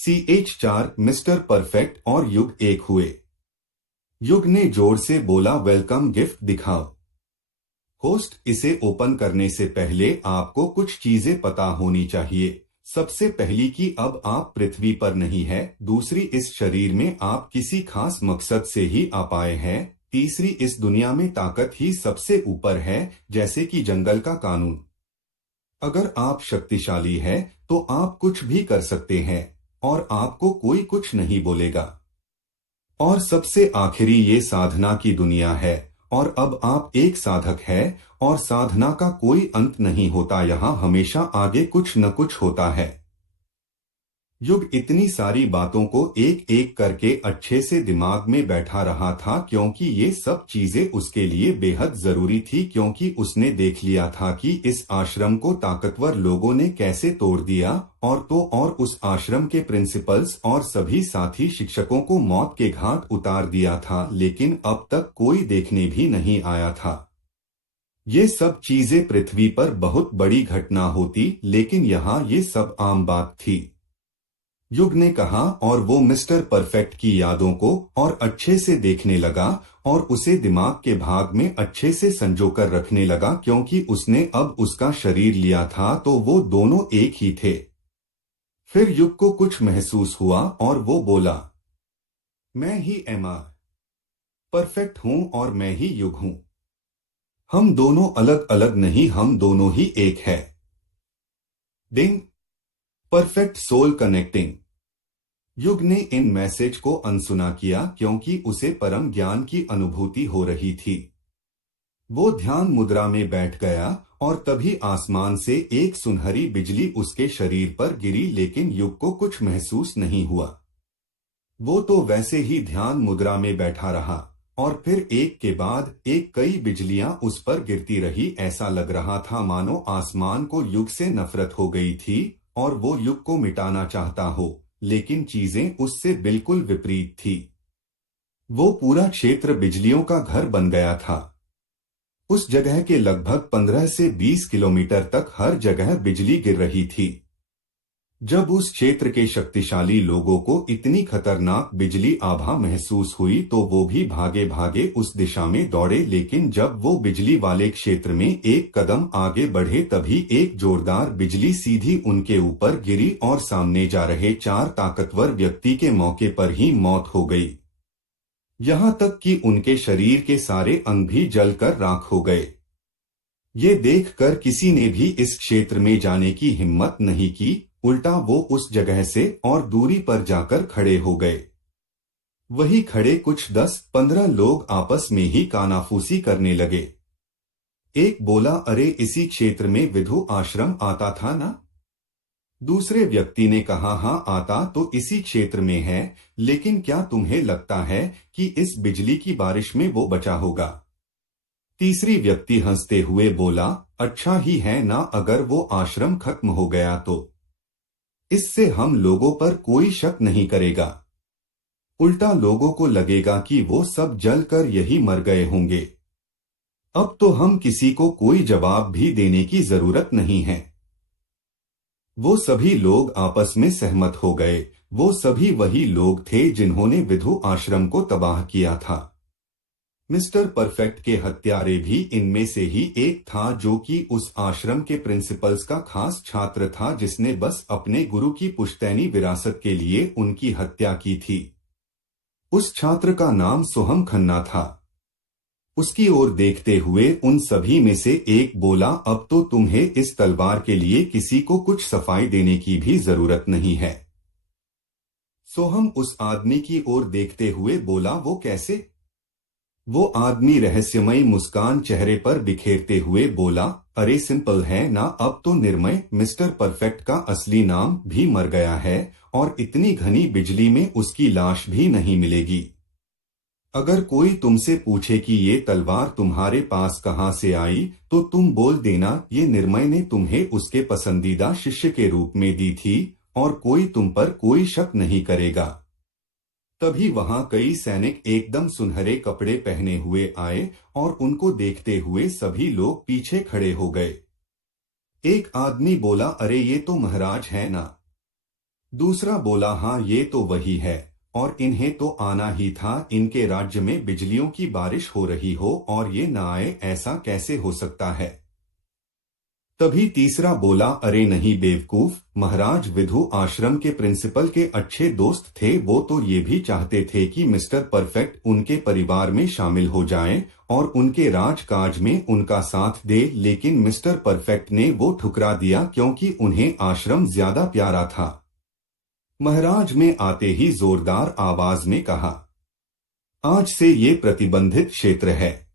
CH4 mister perfect और युग एक हुए। युग ने जोर से बोला, वेलकम गिफ्ट दिखाओ। होस्ट, इसे ओपन करने से पहले आपको कुछ चीजें पता होनी चाहिए। सबसे पहली कि अब आप पृथ्वी पर नहीं है। दूसरी, इस शरीर में आप किसी खास मकसद से ही आ पाए हैं। तीसरी, इस दुनिया में ताकत ही सबसे ऊपर है, जैसे कि जंगल का कानून। अगर आप शक्तिशाली है तो आप कुछ भी कर सकते हैं और आपको कोई कुछ नहीं बोलेगा। और सबसे आखिरी, ये साधना की दुनिया है और अब आप एक साधक है और साधना का कोई अंत नहीं होता, यहाँ हमेशा आगे कुछ न कुछ होता है। युग इतनी सारी बातों को एक एक करके अच्छे से दिमाग में बैठा रहा था, क्योंकि ये सब चीजें उसके लिए बेहद जरूरी थी, क्योंकि उसने देख लिया था कि इस आश्रम को ताकतवर लोगों ने कैसे तोड़ दिया और उस आश्रम के प्रिंसिपल्स और सभी साथी शिक्षकों को मौत के घाट उतार दिया था, लेकिन अब तक कोई देखने भी नहीं आया था। ये सब चीजें पृथ्वी पर बहुत बड़ी घटना होती, लेकिन यहाँ ये सब आम बात थी। युग ने कहा और वो मिस्टर परफेक्ट की यादों को और अच्छे से देखने लगा और उसे दिमाग के भाग में अच्छे से संजोकर रखने लगा, क्योंकि उसने अब उसका शरीर लिया था तो वो दोनों एक ही थे। फिर युग को कुछ महसूस हुआ और वो बोला, मैं ही एमआर परफेक्ट हूं और मैं ही युग हूं। हम दोनों अलग अलग नहीं, हम दोनों ही एक है। डिंग, परफेक्ट सोल कनेक्टिंग। युग ने इन मैसेज को अनसुना किया, क्योंकि उसे परम ज्ञान की अनुभूति हो रही थी। वो ध्यान मुद्रा में बैठ गया और तभी आसमान से एक सुनहरी बिजली उसके शरीर पर गिरी, लेकिन युग को कुछ महसूस नहीं हुआ। वो तो वैसे ही ध्यान मुद्रा में बैठा रहा और फिर एक के बाद एक कई बिजलियां उस पर गिरती रही। ऐसा लग रहा था मानो आसमान को युग से नफरत हो गई थी और वो युग को मिटाना चाहता हो, लेकिन चीजें उससे बिल्कुल विपरीत थी। वो पूरा क्षेत्र बिजलियों का घर बन गया था। उस जगह के लगभग 15 से 20 किलोमीटर तक हर जगह बिजली गिर रही थी। जब उस क्षेत्र के शक्तिशाली लोगों को इतनी खतरनाक बिजली आभा महसूस हुई तो वो भी भागे भागे उस दिशा में दौड़े, लेकिन जब वो बिजली वाले क्षेत्र में एक कदम आगे बढ़े तभी एक जोरदार बिजली सीधी उनके ऊपर गिरी और सामने जा रहे 4 ताकतवर व्यक्ति के मौके पर ही मौत हो गई। यहाँ तक कि उनके शरीर के सारे अंग भी जलकर राख हो गए। ये देखकर किसी ने भी इस क्षेत्र में जाने की हिम्मत नहीं की, उल्टा वो उस जगह से और दूरी पर जाकर खड़े हो गए। वही खड़े कुछ 10-15 लोग आपस में ही कानाफूसी करने लगे। एक बोला, अरे इसी क्षेत्र में विधु आश्रम आता था ना? दूसरे व्यक्ति ने कहा, हाँ आता तो इसी क्षेत्र में है, लेकिन क्या तुम्हें लगता है कि इस बिजली की बारिश में वो बचा होगा? तीसरी व्यक्ति हंसते हुए बोला, अच्छा ही है ना, अगर वो आश्रम खत्म हो गया तो इससे हम लोगों पर कोई शक नहीं करेगा। उल्टा लोगों को लगेगा कि वो सब जलकर यही मर गए होंगे। अब तो हम किसी को कोई जवाब भी देने की जरूरत नहीं है। वो सभी लोग आपस में सहमत हो गए। वो सभी वही लोग थे जिन्होंने विधु आश्रम को तबाह किया था। मिस्टर परफेक्ट के हत्यारे भी इनमें से ही एक था, जो कि उस आश्रम के प्रिंसिपल्स का खास छात्र था, जिसने बस अपने गुरु की पुश्तैनी विरासत के लिए उनकी हत्या की थी। उस छात्र का नाम सोहम खन्ना था। उसकी ओर देखते हुए उन सभी में से एक बोला, अब तो तुम्हें इस तलवार के लिए किसी को कुछ सफाई देने की भी जरूरत नहीं है। सोहम उस आदमी की ओर देखते हुए बोला, वो कैसे? वो आदमी रहस्यमयी मुस्कान चेहरे पर बिखेरते हुए बोला, अरे सिंपल है ना, अब तो निर्मय मिस्टर परफेक्ट का असली नाम भी मर गया है और इतनी घनी बिजली में उसकी लाश भी नहीं मिलेगी। अगर कोई तुमसे पूछे कि ये तलवार तुम्हारे पास कहाँ से आई तो तुम बोल देना ये निर्मय ने तुम्हें उसके पसंदीदा शिष्य के रूप में दी थी और कोई तुम पर कोई शक नहीं करेगा। तभी वहां कई सैनिक एकदम सुनहरे कपड़े पहने हुए आए और उनको देखते हुए सभी लोग पीछे खड़े हो गए। एक आदमी बोला, अरे ये तो महाराज है ना? दूसरा बोला, हाँ ये तो वही है, और इन्हें तो आना ही था। इनके राज्य में बिजलियों की बारिश हो रही हो और ये ना आए, ऐसा कैसे हो सकता है। तभी तीसरा बोला, अरे नहीं बेवकूफ, महाराज विधु आश्रम के प्रिंसिपल के अच्छे दोस्त थे। वो तो ये भी चाहते थे कि मिस्टर परफेक्ट उनके परिवार में शामिल हो जाएं और उनके राजकाज में उनका साथ दे, लेकिन मिस्टर परफेक्ट ने वो ठुकरा दिया क्योंकि उन्हें आश्रम ज्यादा प्यारा था। महाराज में आते ही जोरदार आवाज में कहा, आज से ये प्रतिबंधित क्षेत्र है।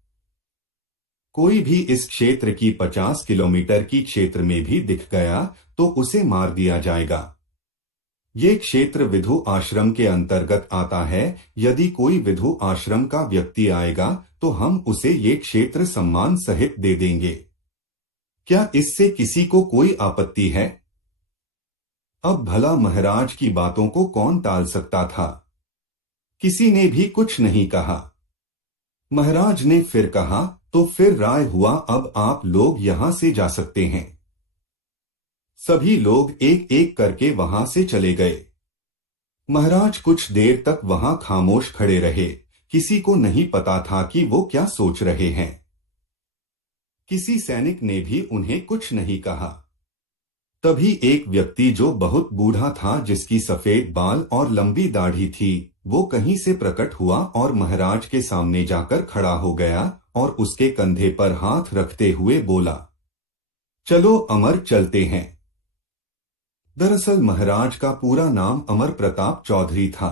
कोई भी इस क्षेत्र की 50 किलोमीटर की क्षेत्र में भी दिख गया तो उसे मार दिया जाएगा। ये क्षेत्र विधु आश्रम के अंतर्गत आता है। यदि कोई विधु आश्रम का व्यक्ति आएगा तो हम उसे ये क्षेत्र सम्मान सहित दे देंगे। क्या इससे किसी को कोई आपत्ति है? अब भला महाराज की बातों को कौन टाल सकता था। किसी ने भी कुछ नहीं कहा। महाराज ने फिर कहा, तो फिर राय हुआ, अब आप लोग यहां से जा सकते हैं। सभी लोग एक एक करके वहां से चले गए। महाराज कुछ देर तक वहां खामोश खड़े रहे। किसी को नहीं पता था कि वो क्या सोच रहे हैं। किसी सैनिक ने भी उन्हें कुछ नहीं कहा। तभी एक व्यक्ति जो बहुत बूढ़ा था, जिसकी सफेद बाल और लंबी दाढ़ी थी, वो कहीं से प्रकट हुआ और महाराज के सामने जाकर खड़ा हो गया और उसके कंधे पर हाथ रखते हुए बोला, चलो अमर, चलते हैं। दरअसल महाराज का पूरा नाम अमर प्रताप चौधरी था।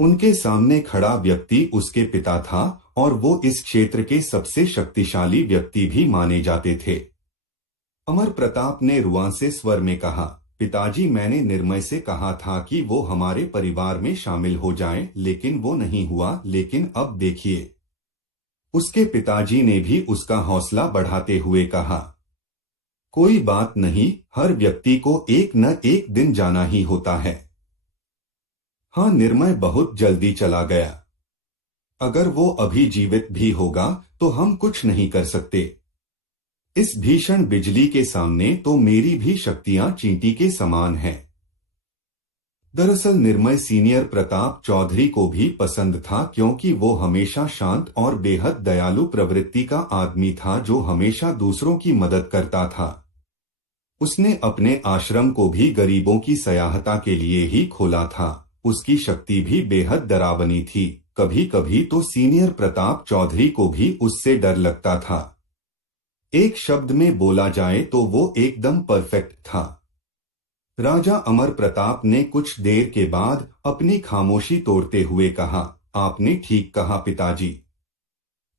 उनके सामने खड़ा व्यक्ति उसके पिता था और वो इस क्षेत्र के सबसे शक्तिशाली व्यक्ति भी माने जाते थे। अमर प्रताप ने रुआंसे स्वर में कहा, पिताजी, मैंने निर्मय से कहा था कि वो हमारे परिवार में शामिल हो जाएं, लेकिन वो नहीं हुआ। लेकिन अब देखिए। उसके पिताजी ने भी उसका हौसला बढ़ाते हुए कहा, कोई बात नहीं, हर व्यक्ति को एक न एक दिन जाना ही होता है। हाँ, निर्मय बहुत जल्दी चला गया। अगर वो अभी जीवित भी होगा तो हम कुछ नहीं कर सकते। इस भीषण बिजली के सामने तो मेरी भी शक्तियां चींटी के समान हैं। दरअसल निर्मय सीनियर प्रताप चौधरी को भी पसंद था, क्योंकि वो हमेशा शांत और बेहद दयालु प्रवृत्ति का आदमी था, जो हमेशा दूसरों की मदद करता था। उसने अपने आश्रम को भी गरीबों की सहायता के लिए ही खोला था। उसकी शक्ति भी बेहद डरावनी थी। कभी कभी तो सीनियर प्रताप चौधरी को भी उससे डर लगता था। एक शब्द में बोला जाए तो वो एकदम परफेक्ट था। राजा अमर प्रताप ने कुछ देर के बाद अपनी खामोशी तोड़ते हुए कहा, आपने ठीक कहा पिताजी।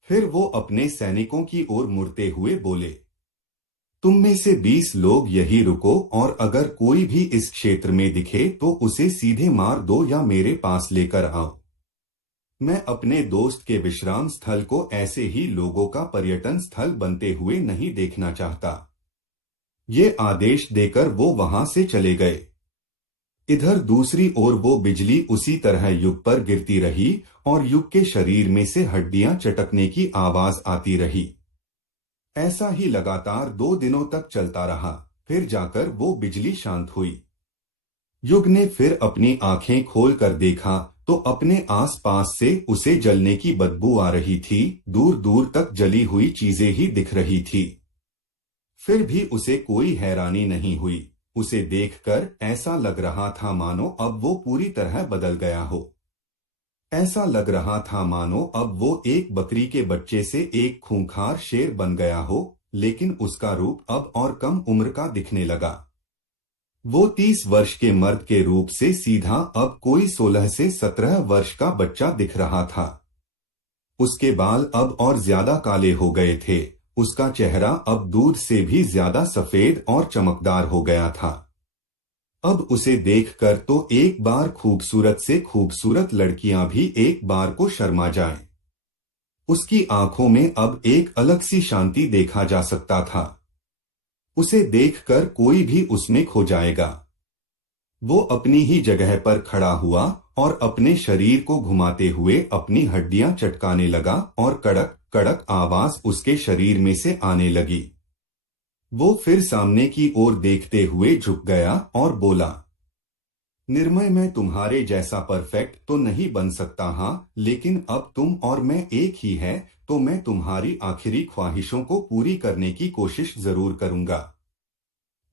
फिर वो अपने सैनिकों की ओर मुड़ते हुए बोले, तुम में से 20 लोग यही रुको और अगर कोई भी इस क्षेत्र में दिखे तो उसे सीधे मार दो या मेरे पास लेकर आओ। मैं अपने दोस्त के विश्राम स्थल को ऐसे ही लोगों का पर्यटन स्थल बनते हुए नहीं देखना चाहता। ये आदेश देकर वो वहां से चले गए। इधर दूसरी ओर वो बिजली उसी तरह युग पर गिरती रही और युग के शरीर में से हड्डियां चटकने की आवाज आती रही। ऐसा ही लगातार 2 दिनों तक चलता रहा। फिर जाकर वो बिजली शांत हुई। युग ने फिर अपनी आंखें खोलकर देखा तो अपने आसपास से उसे जलने की बदबू आ रही थी। दूर दूर तक जली हुई चीजें ही दिख रही थी। फिर भी उसे कोई हैरानी नहीं हुई। उसे देखकर ऐसा लग रहा था मानो अब वो पूरी तरह बदल गया हो। ऐसा लग रहा था मानो अब वो एक बकरी के बच्चे से एक खूंखार शेर बन गया हो, लेकिन उसका रूप अब और कम उम्र का दिखने लगा। वो 30 वर्ष के मर्द के रूप से सीधा अब कोई 16 से 17 वर्ष का बच्चा दिख रहा था। उसके बाल अब और ज्यादा काले हो गए थे। उसका चेहरा अब दूध से भी ज्यादा सफेद और चमकदार हो गया था। अब उसे देखकर तो एक बार खूबसूरत से खूबसूरत लड़कियां भी एक बार को शर्मा जाएं। उसकी आंखों में अब एक अलग सी शांति देखा जा सकता था। उसे देखकर कोई भी उसमें खो जाएगा। वो अपनी ही जगह पर खड़ा हुआ और अपने शरीर को घुमाते हुए अपनी हड्डियां चटकाने लगा और कड़क कड़क आवाज उसके शरीर में से आने लगी। वो फिर सामने की ओर देखते हुए झुक गया और बोला, निर्मय, मैं तुम्हारे जैसा परफेक्ट तो नहीं बन सकता, हाँ, लेकिन अब तुम और मैं एक ही है, तो मैं तुम्हारी आखिरी ख्वाहिशों को पूरी करने की कोशिश जरूर करूंगा।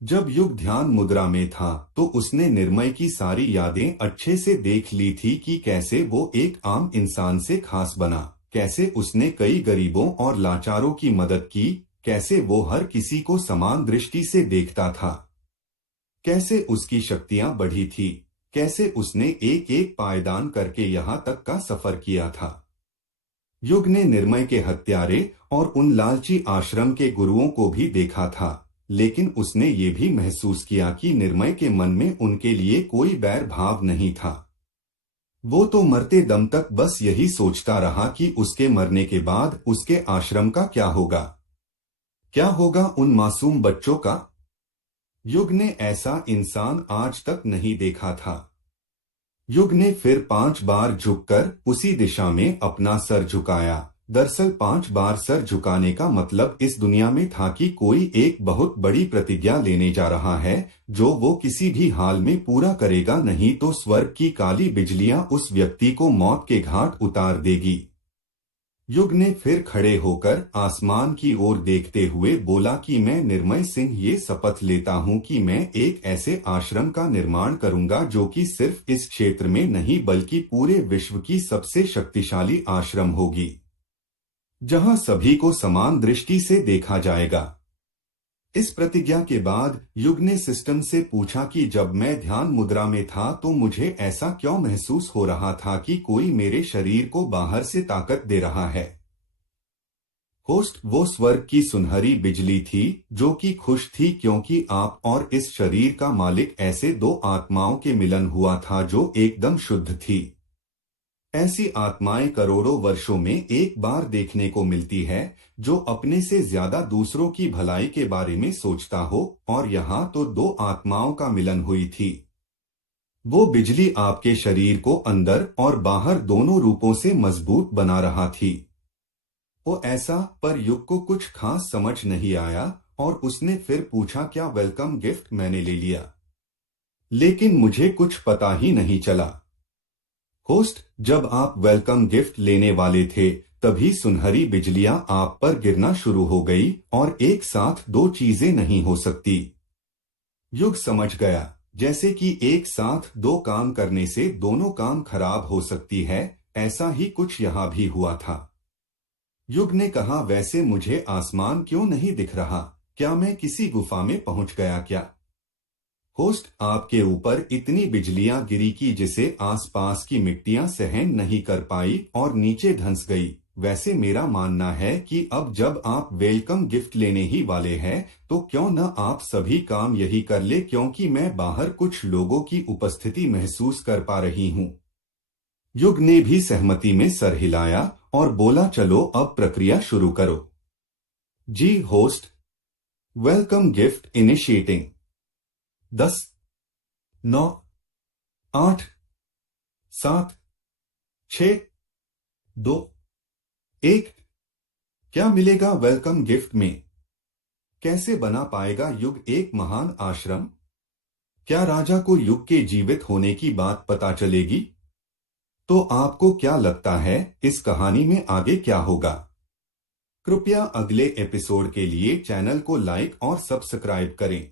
जब युग ध्यान मुद्रा में था तो उसने निर्मय की सारी यादें अच्छे से देख ली थी कि कैसे वो एक आम इंसान से खास बना, कैसे उसने कई गरीबों और लाचारों की मदद की, कैसे वो हर किसी को समान दृष्टि से देखता था, कैसे उसकी शक्तियां बढ़ी थी, कैसे उसने एक एक पायदान करके यहाँ तक का सफर किया था। युग ने निर्मय के हत्यारे और उन लालची आश्रम के गुरुओं को भी देखा था, लेकिन उसने ये भी महसूस किया कि निर्मय के मन में उनके लिए कोई बैर भाव नहीं था। वो तो मरते दम तक बस यही सोचता रहा कि उसके मरने के बाद उसके आश्रम का क्या होगा, क्या होगा उन मासूम बच्चों का। युग ने ऐसा इंसान आज तक नहीं देखा था। युग ने फिर 5 बार झुककर उसी दिशा में अपना सर झुकाया। दरअसल 5 बार सर झुकाने का मतलब इस दुनिया में था कि कोई एक बहुत बड़ी प्रतिज्ञा लेने जा रहा है, जो वो किसी भी हाल में पूरा करेगा, नहीं तो स्वर्ग की काली बिजलियां उस व्यक्ति को मौत के घाट उतार देगी। युग ने फिर खड़े होकर आसमान की ओर देखते हुए बोला कि मैं निर्मय सिंह ये शपथ लेता हूँ कि मैं एक ऐसे आश्रम का निर्माण करूंगा जो कि सिर्फ इस क्षेत्र में नहीं बल्कि पूरे विश्व की सबसे शक्तिशाली आश्रम होगी, जहाँ सभी को समान दृष्टि से देखा जाएगा। इस प्रतिज्ञा के बाद युग ने सिस्टम से पूछा कि जब मैं ध्यान मुद्रा में था तो मुझे ऐसा क्यों महसूस हो रहा था कि कोई मेरे शरीर को बाहर से ताकत दे रहा है। होस्ट, वो स्वर्ग की सुनहरी बिजली थी जो कि खुश थी क्योंकि आप और इस शरीर का मालिक ऐसे दो आत्माओं के मिलन हुआ था जो एकदम शुद्ध थी। ऐसी आत्माएं करोड़ों वर्षों में एक बार देखने को मिलती है, जो अपने से ज्यादा दूसरों की भलाई के बारे में सोचता हो, और यहाँ तो दो आत्माओं का मिलन हुई थी। वो बिजली आपके शरीर को अंदर और बाहर दोनों रूपों से मजबूत बना रहा थी। वो ऐसा, पर युग को कुछ खास समझ नहीं आया और उसने फिर पूछा, क्या वेलकम गिफ्ट मैंने ले लिया? लेकिन मुझे कुछ पता ही नहीं चला। होस्ट, जब आप वेलकम गिफ्ट लेने वाले थे तभी सुनहरी बिजलियां आप पर गिरना शुरू हो गई, और एक साथ दो चीजें नहीं हो सकती। युग समझ गया, जैसे कि एक साथ दो काम करने से दोनों काम खराब हो सकती है, ऐसा ही कुछ यहाँ भी हुआ था। युग ने कहा, वैसे मुझे आसमान क्यों नहीं दिख रहा? क्या मैं किसी गुफा में पहुंच गया क्या? होस्ट, आपके ऊपर इतनी बिजलियां गिरी कि जिसे आसपास की मिट्टियां सहन नहीं कर पाई और नीचे धंस गई। वैसे मेरा मानना है कि अब जब आप वेलकम गिफ्ट लेने ही वाले हैं तो क्यों न आप सभी काम यही कर ले, क्योंकि मैं बाहर कुछ लोगों की उपस्थिति महसूस कर पा रही हूँ। युग ने भी सहमति में सर हिलाया और बोला, चलो अब प्रक्रिया शुरू करो। जी होस्ट। Welcome gift initiating. 10, 9, 8, 7, 6, 2, 1। क्या मिलेगा वेलकम गिफ्ट में? कैसे बना पाएगा युग एक महान आश्रम? क्या राजा को युग के जीवित होने की बात पता चलेगी? तो आपको क्या लगता है इस कहानी में आगे क्या होगा? कृपया अगले एपिसोड के लिए चैनल को लाइक और सब्सक्राइब करें।